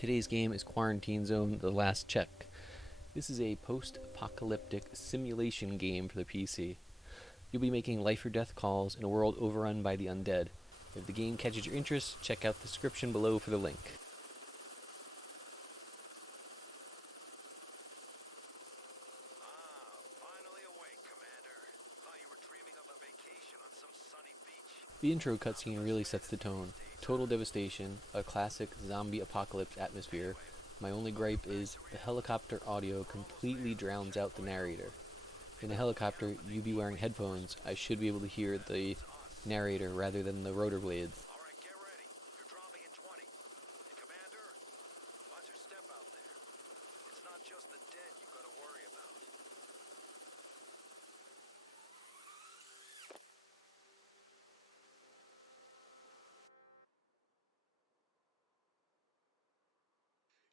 Today's game is Quarantine Zone: The Last Check. This is a post-apocalyptic simulation game for the PC. You'll be making life or death calls in a world overrun by the undead. If the game catches your interest, check out the description below for the link. Finally awake, Commander. Thought you were dreaming of a vacation on some sunny beach. The intro cutscene really sets the tone. Total devastation, a classic zombie apocalypse atmosphere. My only gripe is the helicopter audio completely drowns out the narrator. In a helicopter, you'd be wearing headphones. I should be able to hear the narrator rather than the rotor blades. All right, get ready. You're dropping in 20. And Commander, watch your step out there. It's not just the dead you've got to worry about.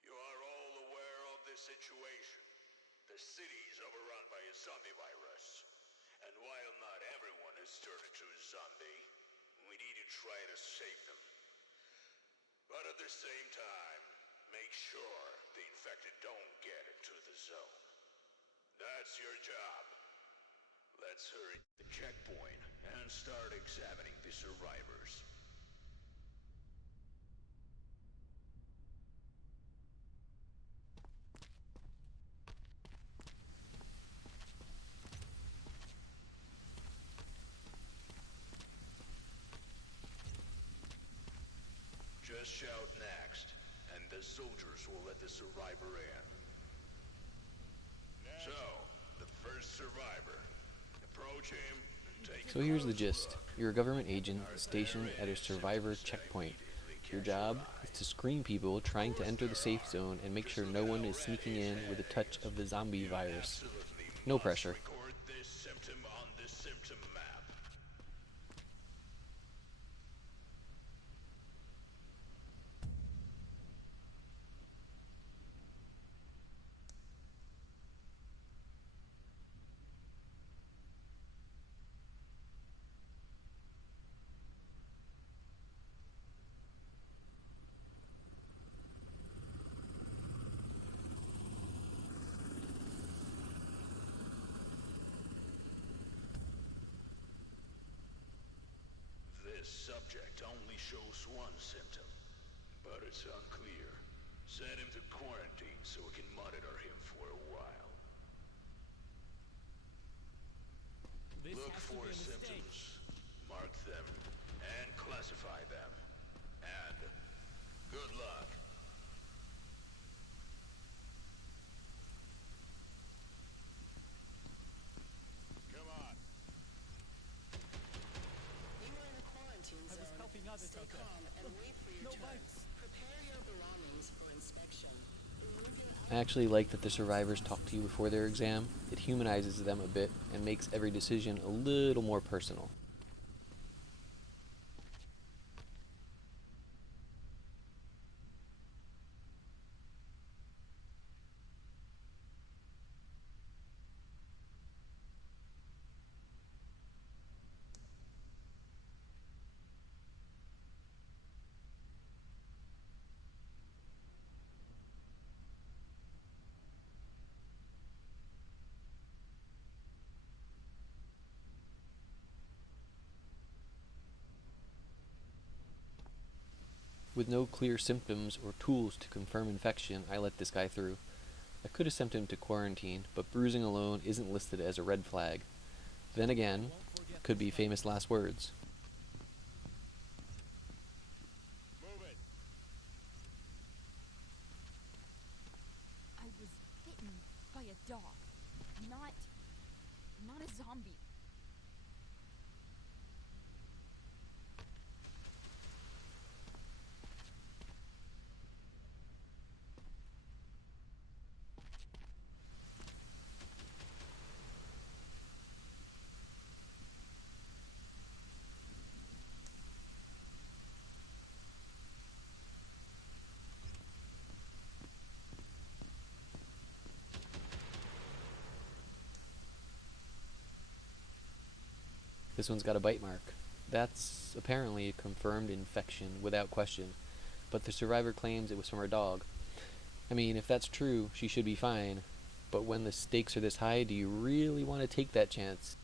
You are all aware of the situation. The city's overrun by a zombie virus. And while not everyone has turned into a zombie, we need to try to save them. But at the same time, make sure the infected don't get into the zone. That's your job. Let's hurry to the checkpoint and start examining the survivors. Just shout next, and the soldiers will let the survivor in. So, the first survivor. Approach him and take So here's the gist. You're a government agent stationed at a survivor checkpoint. Your job is to screen people trying to enter the safe zone and make sure no one is sneaking in with a touch of the zombie virus. No pressure. Record this symptom on the symptom map. This subject only shows one symptom, but it's unclear. Send him to quarantine so we can monitor him for a while. Look for symptoms, mark them, and classify them. And good luck. Come on. You are in a quarantine zone. Stay calm and wait for your turn. Prepare your belongings for inspection. I actually like that the survivors talk to you before their exam. It humanizes them a bit and makes every decision a little more personal. With no clear symptoms or tools to confirm infection, I let this guy through. I could have sent him to quarantine, but bruising alone isn't listed as a red flag. Then again, it could be famous last words. Move it. I was bitten by a dog, not a zombie. This one's got a bite mark. That's apparently a confirmed infection without question, but the survivor claims it was from her dog. I mean, if that's true, she should be fine. But when the stakes are this high, do you really want to take that chance?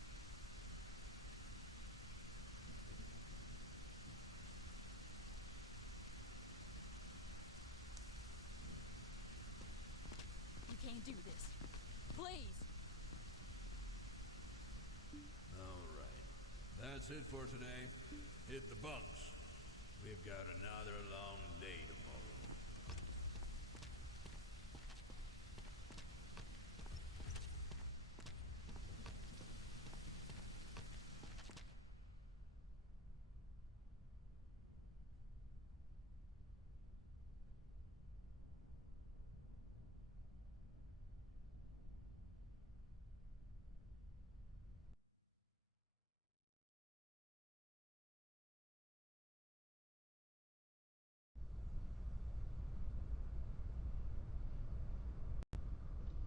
You can't do this. Please. Alright. That's it for today. Hit the bunks. We've got another long day tomorrow.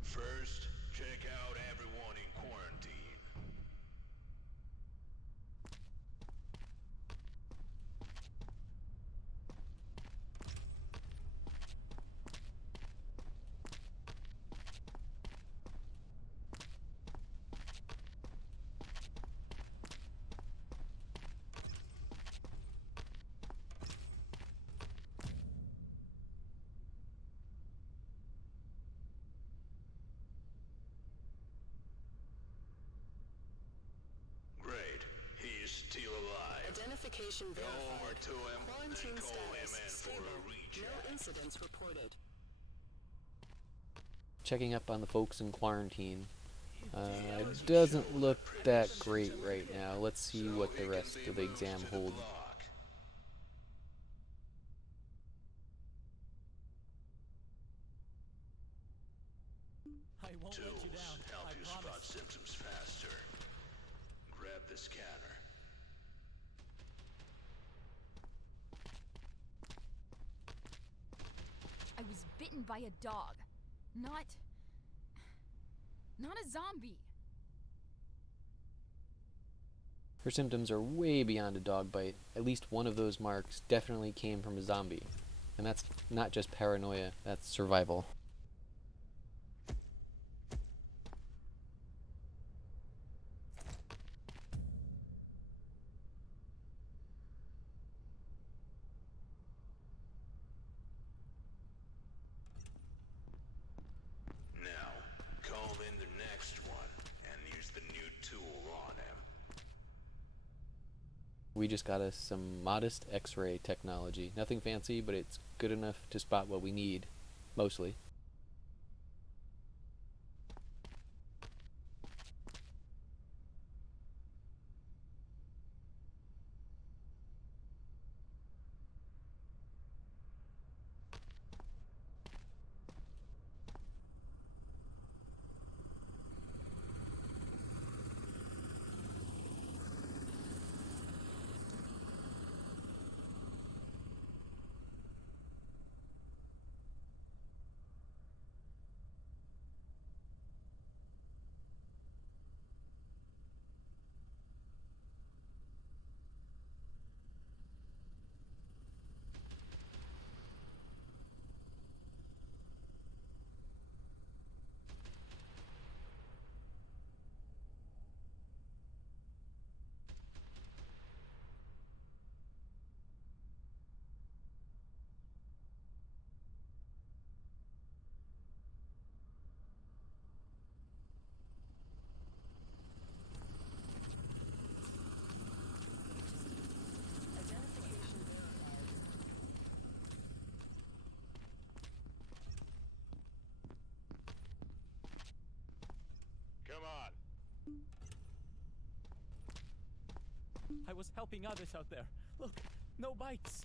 First, check out everyone in quarantine. Great. He's still alive. Identification Go over verified. to him Quarantine and call him status in for stable. a No recheck. incidents reported. Checking up on the folks in quarantine. It doesn't look that great right now. Let's see what the rest of the exam holds. I won't let you Tools down. help I you spot promise. symptoms faster. Grab the scanner. I was bitten by a dog. Not a zombie. Her symptoms are way beyond a dog bite. At least one of those marks definitely came from a zombie. And that's not just paranoia, that's survival. Now, call in the next one and use the new tool on him. We just got us some modest X-ray technology. Nothing fancy, but it's good enough to spot what we need. Mostly. Identification verified. Come on. I was helping others out there. Look, no bites.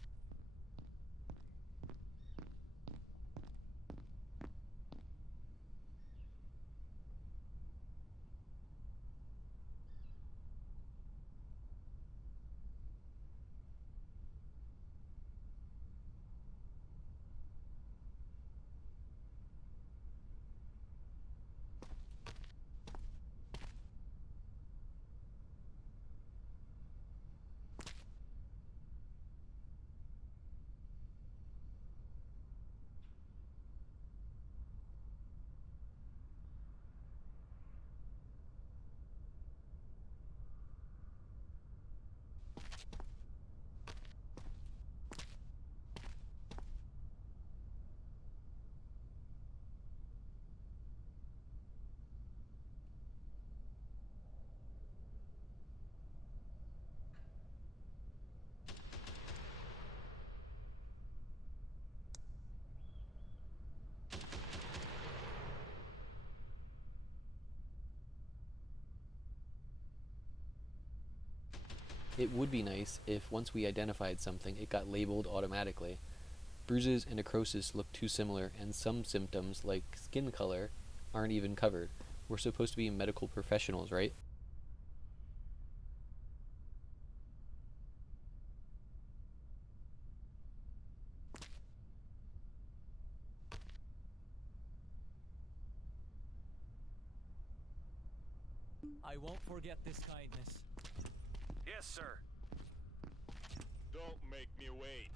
It would be nice if once we identified something, it got labeled automatically. Bruises and necrosis look too similar, and some symptoms, like skin color, aren't even covered. We're supposed to be medical professionals, right? I won't forget this kindness. Yes, sir. Don't make me wait.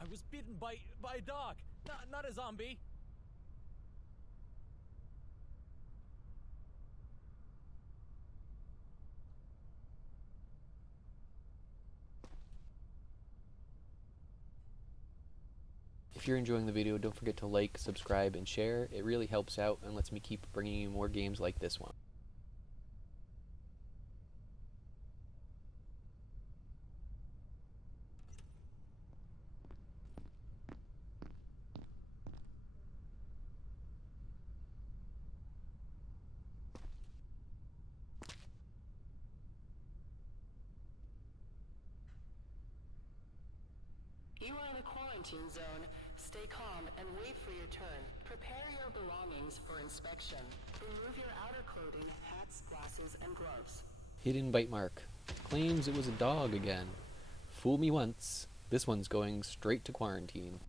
I was bitten by a dog, not a zombie. If you're enjoying the video, don't forget to like, subscribe, and share. It really helps out and lets me keep bringing you more games like this one. You are in the quarantine zone. Stay calm and wait for your turn. Prepare your belongings for inspection. Remove your outer clothing, hats, glasses, and gloves. Hidden bite mark. Claims it was a dog again. Fool me once. This one's going straight to quarantine.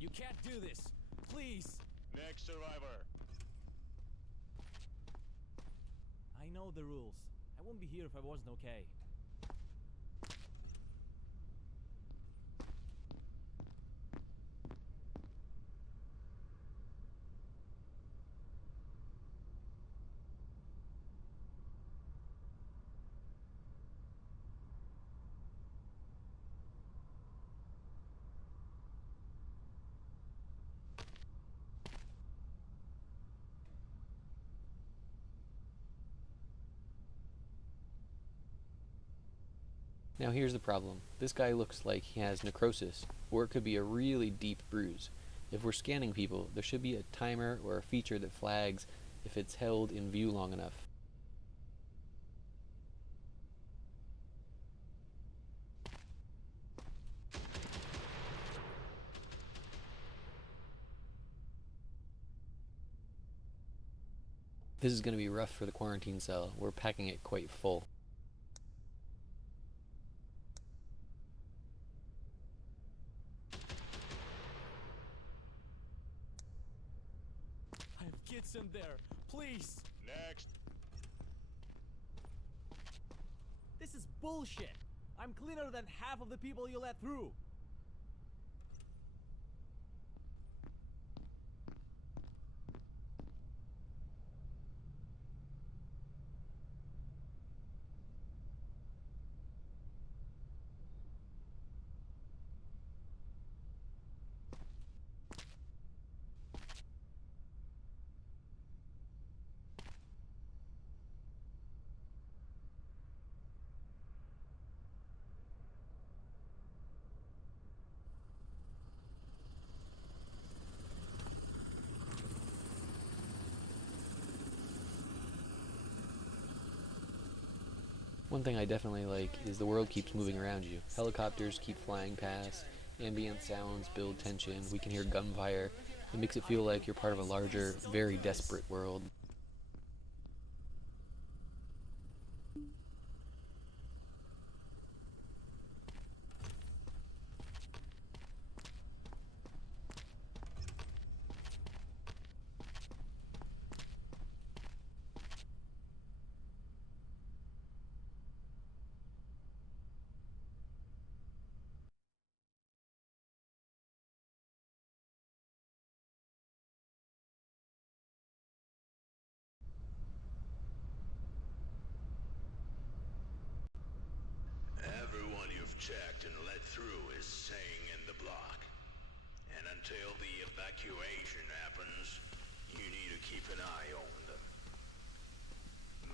You can't do this. Please. Next survivor. I know the rules. I wouldn't be here if I wasn't okay. Now here's the problem. This guy looks like he has necrosis, or it could be a really deep bruise. If we're scanning people, there should be a timer or a feature that flags if it's held in view long enough. This is going to be rough for the quarantine cell. We're packing it quite full. I have kids in there. Please. Next. This is bullshit. I'm cleaner than half of the people you let through. One thing I definitely like is the world keeps moving around you. Helicopters keep flying past, ambient sounds build tension, we can hear gunfire. It makes it feel like you're part of a larger, very desperate world. checked and let through is staying in the block. And until the evacuation happens, you need to keep an eye on them.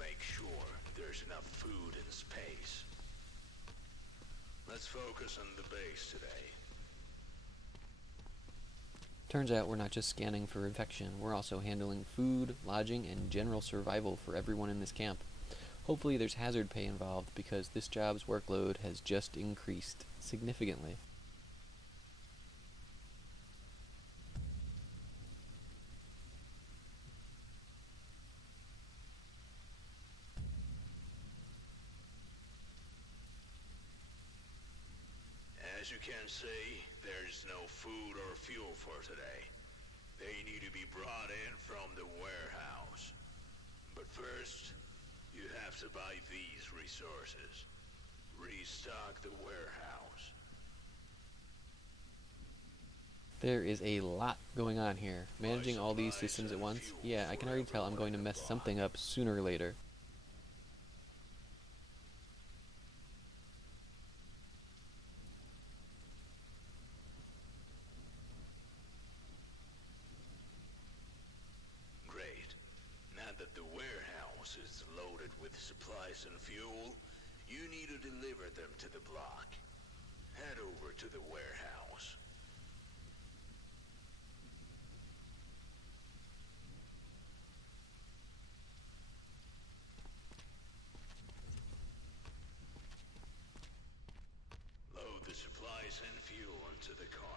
Make sure there's enough food and space. Let's focus on the base today. Turns out we're not just scanning for infection, we're also handling food, lodging, and general survival for everyone in this camp. Hopefully there's hazard pay involved because this job's workload has just increased significantly. As you can see, there's no food or fuel for today. They need to be brought in from the warehouse. But first, you have to buy these resources. Restock the warehouse. There is a lot going on here. Managing all these systems at once, yeah, I can already tell I'm going to mess something up sooner or later. Great. Now that the warehouse is loaded with supplies and fuel, you need to deliver them to the block. Head over to the warehouse. Load the supplies and fuel onto the cart.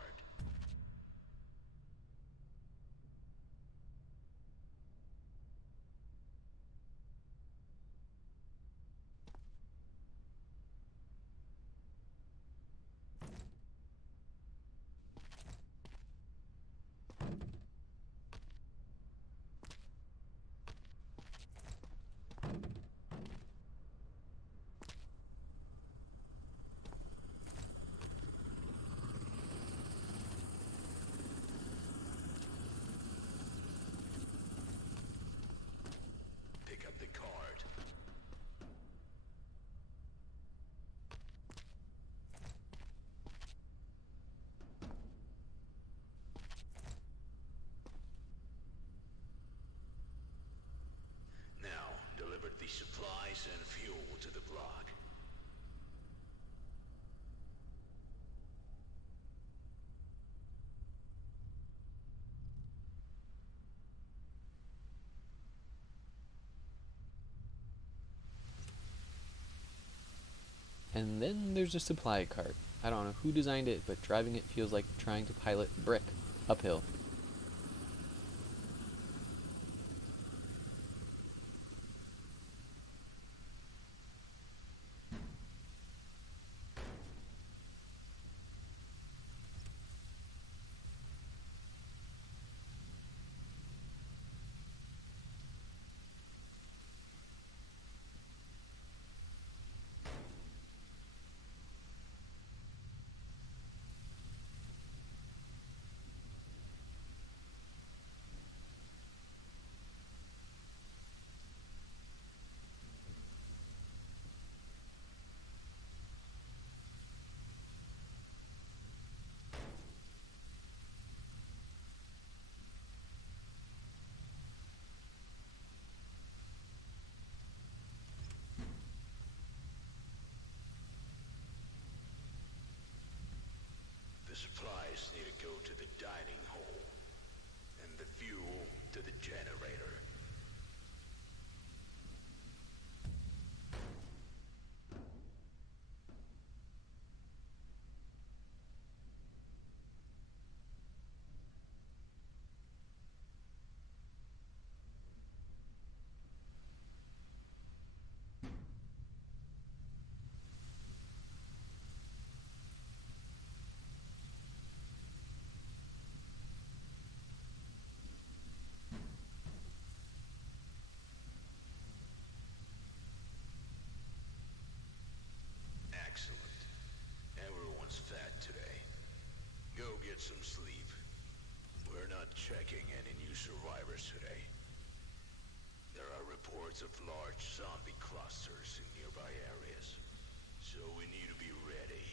Pick up the cart. Now, deliver the supplies and fuel to the block. And then there's a supply cart. I don't know who designed it, but driving it feels like trying to pilot brick uphill. The supplies need to go to the dining hall, and the fuel to the generator. Excellent. Everyone's fed today. Go get some sleep. We're not checking any new survivors today. There are reports of large zombie clusters in nearby areas, so we need to be ready.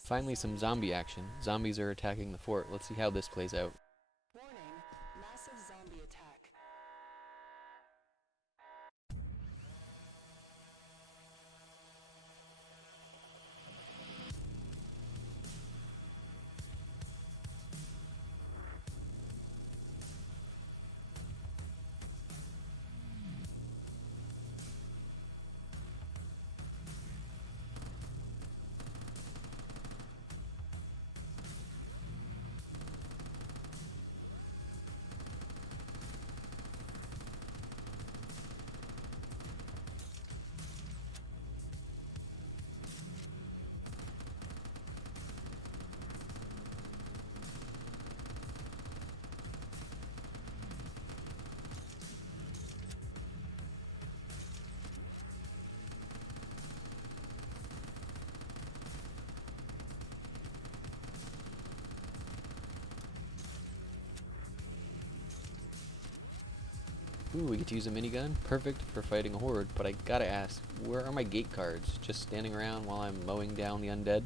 Finally, some zombie action. Zombies are attacking the fort. Let's see how this plays out. Warning, massive zombie attack. Ooh, we get to use a minigun? Perfect for fighting a horde, but I gotta ask, where are my gate cards? Just standing around while I'm mowing down the undead?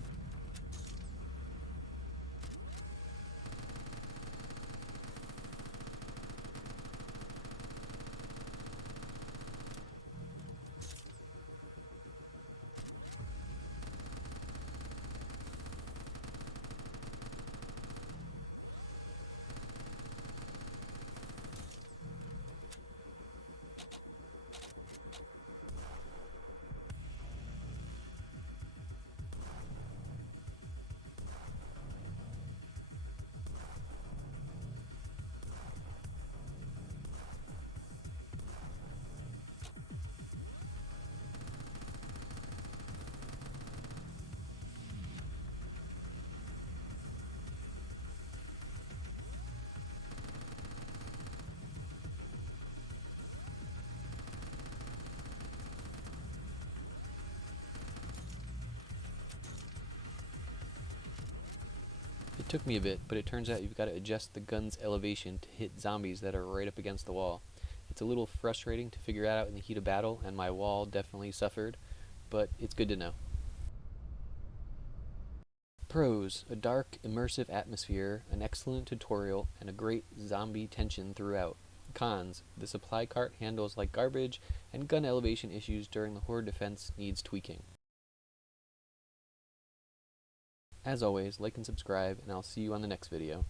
It took me a bit, but it turns out you've got to adjust the gun's elevation to hit zombies that are right up against the wall. It's a little frustrating to figure out in the heat of battle, and my wall definitely suffered, but it's good to know. Pros: a dark, immersive atmosphere, an excellent tutorial, and a great zombie tension throughout. Cons: the supply cart handles like garbage, and gun elevation issues during the horde defense needs tweaking. As always, like and subscribe, and I'll see you on the next video.